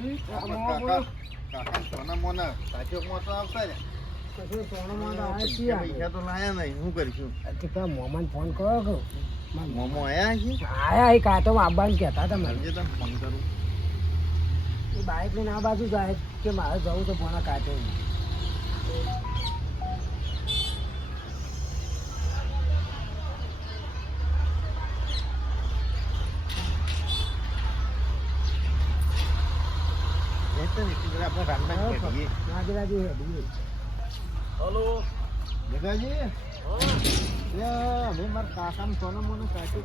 કાકા સોના મોના સાચો મોટો આવશે ને પૈસા તો લાયા નહીં શું કરીશું મોમાન ફોન કરો કે મોમો આયા છે આયા એ કાંટો આવવાનું કહેતા હતા મને સમજે તને ફોન કરું એ બાઇક લઈને આ બાજુ જાય કે મારે જવું તો ભણા કાંટો હલો જગાજી અમે મારા કાકાને સોના મોને કાચું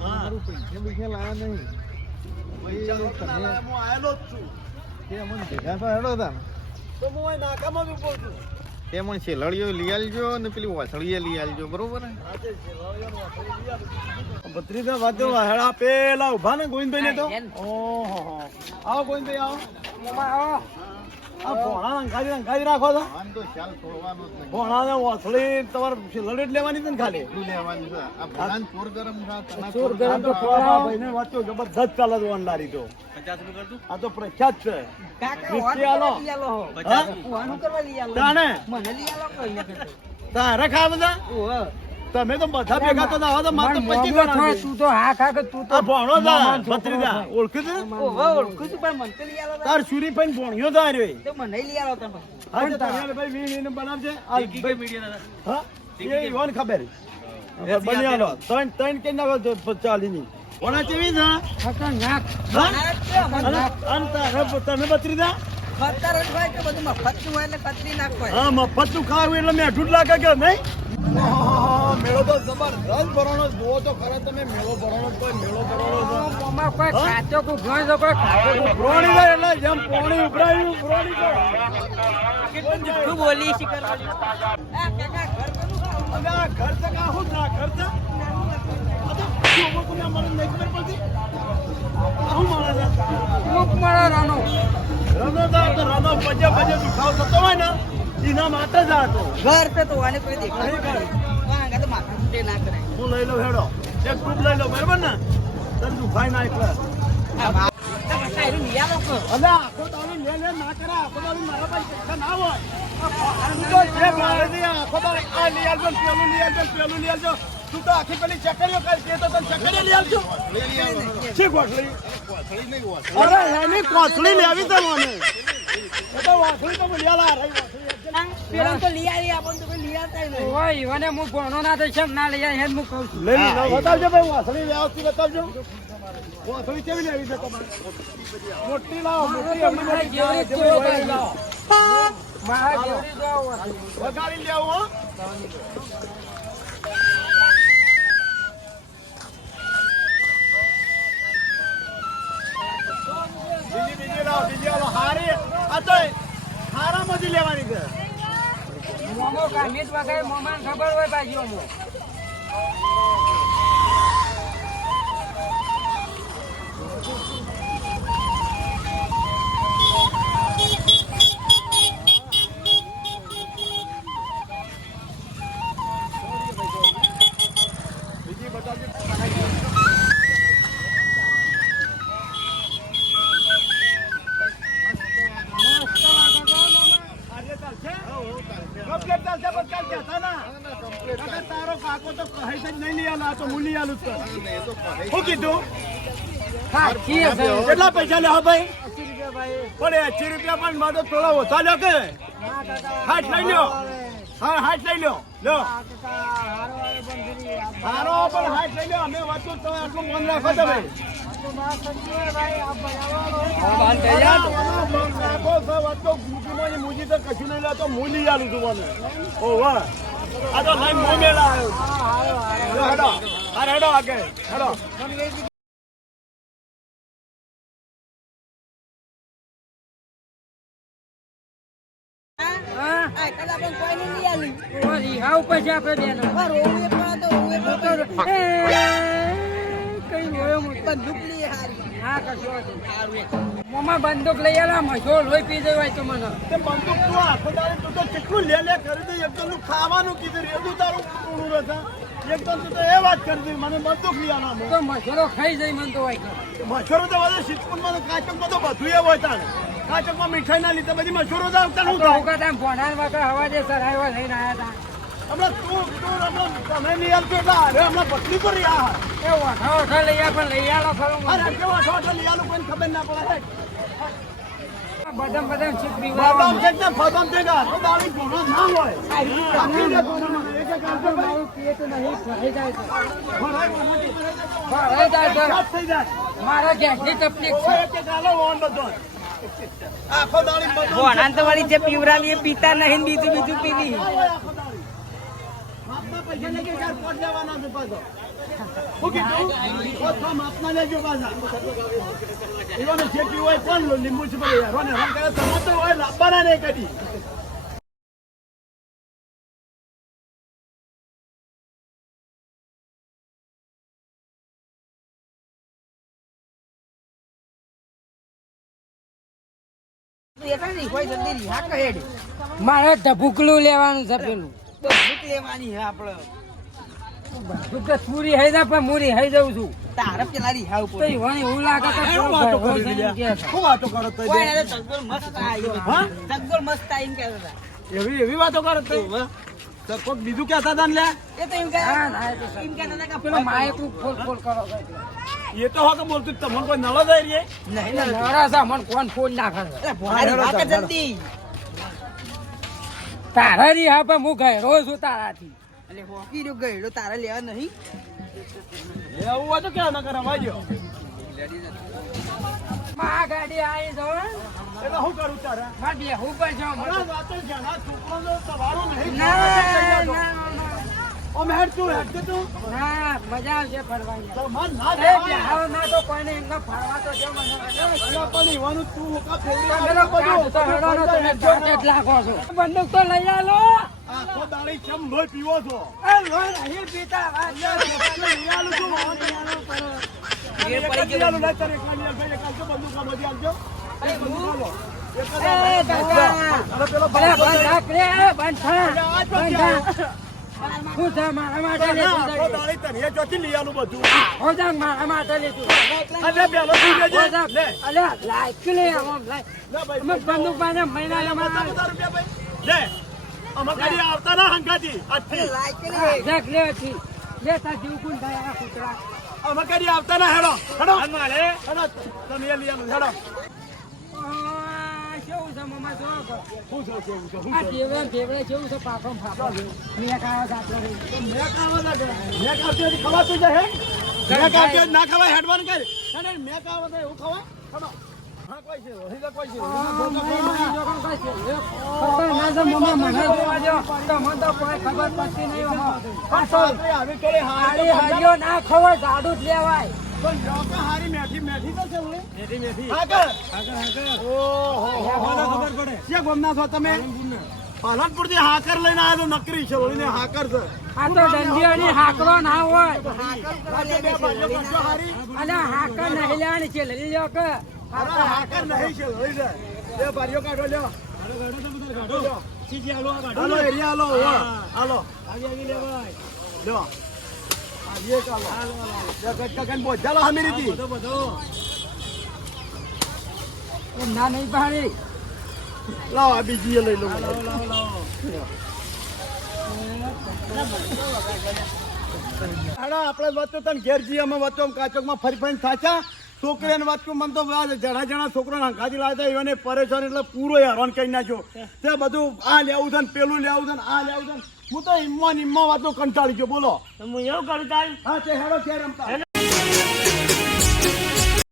મારું પૈસા પૈસા લાયા નહીં આવેલો જ છું તે અમને ભેગા તો હેડો હતા તો હું નાકામાં બી બોલતું તે મને છેલડીઓ લઈ આલજો ને પેલી વાસળીએ લઈ આલજો બરોબર બત્રીસા વાદ્યો હેડા પેલા ઉભા ને ગોવિંદભાઈ ને તો ઓહો આવો ગોવિંદભાઈ આવો આ ભોણા અંકાજી રાખો છો તો ખ્યાલ છોડવાનો જ નહીં ભોણા ને વાસળી તમારે લડેટ લેવાની છે ને ખાલી એટલું લેવાનું છે આ ભોળાને ચોર ગરમ ચોર ગરમ તો ભાઈ ને વાંચો જબરદસ્ત ચાલે છે વંડારી તો આ તો પ્રખ્યાત છે તારે ખા બધા તમે તો બધા ભેગા તો ના માત્ર 25 તું તો હા ખા કે તું તો ભણો જા ભત્રીજા ઓળખું છે ઓળખું છું પણ મને તો લઈ આલો તાર સુરી પણ ભણ્યો જા રે તો મને લઈ આલો તમે હા તો તમે ભાઈ વીને બનાવજે આ ભાઈ મીડિયા હા એ વન ખબર બની આલો ત્રણ કે ના ચાલી ની કોના ચેવી છે ખતરનાક અંતર તમે ભત્રીજા ખતરનાક કે બધું મફત નું હોય એટલે કતરી નાખો હા મફત નું ખાવું એટલે મેઠું જ લાગે કે નહીં મેળો તો જબરદસ્ત ભરણો જુઓ તો ખરા તમે મેળો ભરણો કોઈ મેળો ભરણો મોમાં કોઈ ખાચો કો ઘણ તો કોઈ ખાચો કો પ્રોણી જાય એટલે જેમ પોણી ઉભરાયું પ્રોણી તો કેટલું જુઠ્ઠું બોલી છે કરવાની કાકા ઘર કનું ખાવ અને આ ઘર તો કા હું ના ઘર તો જોવો કોને મને નહીં ખબર પડતી હું મારા મુક મારા રાનો રનો પજે દુખાવ થતો હોય ને એના માટે જ હતો ઘર પે તો આને કોઈ દેખાય વાંગા તો માથા ફૂટે ના કરાય હું લઈ લઉં હેડો એક ગ્રુપ લઈ લઉં બરાબર ને તને દુખાય ના એટલે અલે આખો તાળી લે ના કરે આખો તાળી મારા પાસે પૈસા ના હોય તું તો જે મારે દે આખો તાળી આ લઈ આવજો પેલું લઈ આવજો તું તો આખી પેલી ચકરીઓ કાઢી તો તને ચકરી લઈ આવજો છે ગોઠલી અરે એની કોથળી લેવી તો મને એ તો વાસળી તો લેલા રહી પેલા તો લઈ આવી આપણ તો લઈ આવતા નહીં ઓય ઈવને હું ભણો ના તો કેમ ના લઈ આવી હેડ હું કહું છું લઈ બતાવજો ભાઈ વાસળી વ્યવસ્થિત બતાવજો વાસળી કેવી લેવી છે તમારે મોટી લાવો મોટી મારા જેવડી લાવો મારા જેવડી જાવ વગાડી લેવો હો બીજી લાવો હારી આ તો હારા મજી લેવાની છે મોમો કામીત વગર મોમાન ખબર હોય બાજુ મો બીજી બતાવજો તારો કાકો તો કહે છે નહીં લઈ આલો તો હું લઈ આલું છું શું કીધું કેટલા પૈસા લે ભાઈ 80 રૂપિયા પણ મારો થોડા ઓછા લ્યો કે 60 લઈ લ્યો હા 60 લઈ લ્યો લો હારો પણ 60 લઈ લ્યો અમે વાંચું તો આટલું મન રાખો તો ભાઈ મુજી તો કશું નહીં લાતો હું લઈ આલું છું મને ઓ વાહ આ તો લાઈન મો મેળા આવ્યો હેડો હેડો આગળ હેડો બંદૂક લઈ આલા મશો લોહી પી જવાય તો મને બંદૂક તું આખો દાડે તું તો કેટલું લે કરી દે એકદમ ખાવાનું કીધું રેડું તારું પૂરું રહેશે એકદમ તું તો એ વાત કરી દી મને બંદૂક લઈ આનો તો મસાલો ખાઈ જાય મને તો હોય મશૂરો તો બધું સિસ્કુનમાં કાચકમાં તો બધું એ હોય તાણે કાચકમાં મીઠાઈ ના લીધે બધી મશૂરો તો આવતા હું થાય વખત આમ ભોણાર વગર હવા જે સરાયો લઈને આવ્યા હમણાં તું હમણાં તમે નહીં આવતો એટલે અરે હમણાં પતલી પર રહ્યા હતા એ ઓઠા ઓઠા લઈ આવ્યા પણ લઈ આલો ખરો અરે કેવા છોટો લઈ આલું કોઈને ખબર ના પડે બદામ બદામ ચીપ બાદામ છે ને બદામ ભેગા તો દાળી ઘણો ના હોય આપી દે કોનો એક એક આવતો ભાઈ પેટ નહીં ભરાઈ જાય છે ભરાય ભરાઈ જાય છે સાફ થઈ જાય મારા ગેસની તકલીફ છે એક એક આલો વોન બધો આખો દાળી બધો ભોણાન તો વાળી જે પીવરાલી એ પીતા નહીં ને બીજું બીજું પીવી આખો દાળી માપના પૈસા લઈ કે ચાર પોટ લેવાના છે પાછો હું કીધું ઓછા માપના લેજો પાછા એવાને જે પીવું હોય કોણ લો લીંબુ છે ભાઈ યાર રંગ કરે ટમાટર હોય લાવવાના નહીં કદી મારે ઢબુકલું લેવાનું છે પેલું લેવાની હે આપણે બંદૂક તો પૂરી હઈ જાય પણ મૂરી હઈ જઉં છું તારે પેલા રિહાવ તો ઈવાની એવું લાગે તો શું વાતો કરી રહ્યા શું વાતો કરો તો ચકડોળ મસ્ત આવી હા? ચકડોળ મસ્ત આવીને કહેતા હતા એવી વાતો કરો તો તો કોક બીજું કહેતા હતા ને લે એ તો એમ કહે હા, ના, એ તો એમ કહેતા હતા કે પેલો માયક ફોલ ફોલ કરો એ તો હા તો બોલતું તમને કોઈ નળો જાય રે નહીં નવરા છે મને કોણ ફોન નાખે છે અરે ભોળાની વાત જ જલ્દી તારા રી હા પણ હું ગયરો છું તારાથી એટલે હોકી રહ્યો ગયડો તારે લેવા નહીં એવું હોય તો ક્યાં ના કરવા જો મા ગાડી આવી જાવ એટલે હું કરું તારે માર બે હું પર જાઉં આ વાતો જણા છોકરાનો સવારો નહીં ના ઓ મેડ તું હેડ તું ના મજા આવશે ફરવાની તો મન ના એ જાય બેહાવ ના તો કોઈને એમનો ફરવા તો જો મને અલા પણ ઈવાનું તું હોકા ફેરી તમે કાઢ તો હેડો ને તમે જાકેટ લાગો છો બંદૂક તો લઈ આલો આખો દાડી ચમ લોહી પીવો છો એ લોહી નહીં પીતા વાત ઈયાલું શું વાંધો ઘેર પડી ગયો ઈયાલું લાય તારે ખાલી ભાઈ કાલ તો બંદૂક આ બધી આવજો બંદૂક આલો એ દાદા અરે પેલો અરે બંધ રાખ રે બંધ થા બંધ થા હું જા મારા માટે લે આખો દાડી તને જોતી લઈ આલું બધું હો જા મારા માટે લે તું અરે પેલો તું હો લેજે જા લે અલે લાઈક લે આમ લાઈક લે ભાઈ અમે બંદૂક પાસે મહિના બધા રૂપિયા ભાઈ લે અમાર ગાડી આવતા ના હંગાતી આજથી દેખ લે છી લે તા જીવ કોણ થાય આ કૂતરા અમાર ગાડી આવતા ના હેડો હેડો મારે હેડો તમે લઈ આલો હેડો કેવું છે મમ્મા જો હું છું આ દેવડે કેવું છે પાપડો ફાફડો મેં ખાવા જાતો મેં કાવા લાગે મેં કાવતી ખવાતું છે હે મેં કાવતી ના ખવાય હેડવાનું કર અને મેં કાવા દે હું ખવાય હેડો હા કોઈ છે રોહિલા કોઈ છે આવી કરે હારી ના ખવાય જાડું જ લેવાય પણ જોકા હારી મેઠી મેઠી તો છે ઓલે મેઠી મેઠી આગળ ઓહો ખબર પડે કે ગોમના છો તમે પાલનપુર થી હાકર લઈને આવેલો નકરી છે ઓલીને હાકર છે આ તો દંડિયાની હાકરો ના હોય આજે બે બાજુ કરશો હારી અને હાકર નહીં લેવાની છે લઈ લ્યો કે અરે હાકર નહીં છે લઈ લે બે બારીઓ કાઢો લ્યો કાઢો ચીજી હાલો હાલો એરિયા હાલો હાલો આવી લેવાય લ્યો ये ચાલો જગત કન બોજાલો હમી રીતી ના નહીં પાડી લાવ આ બીજી લઈ લો અરે આપણે વાત તો તને ઘેર જઈએ અમે વચ્ચો કાચકમાં ફરી ફરીને થાચા છોકરીને વાત મન તો જણા જણા છોકરાને હંકાજી લાવતા એને પરેશાન એટલે પૂરો હેરાન કરી નાખ્યો તે બધું આ લેવું છે ને પેલું લેવું છે ને આ લેવું છે હું તો હિમ્મા વાતો કંટાળી ગયો બોલો હું એવું કરું તાર હા તે હેડો ક્યારે રમતા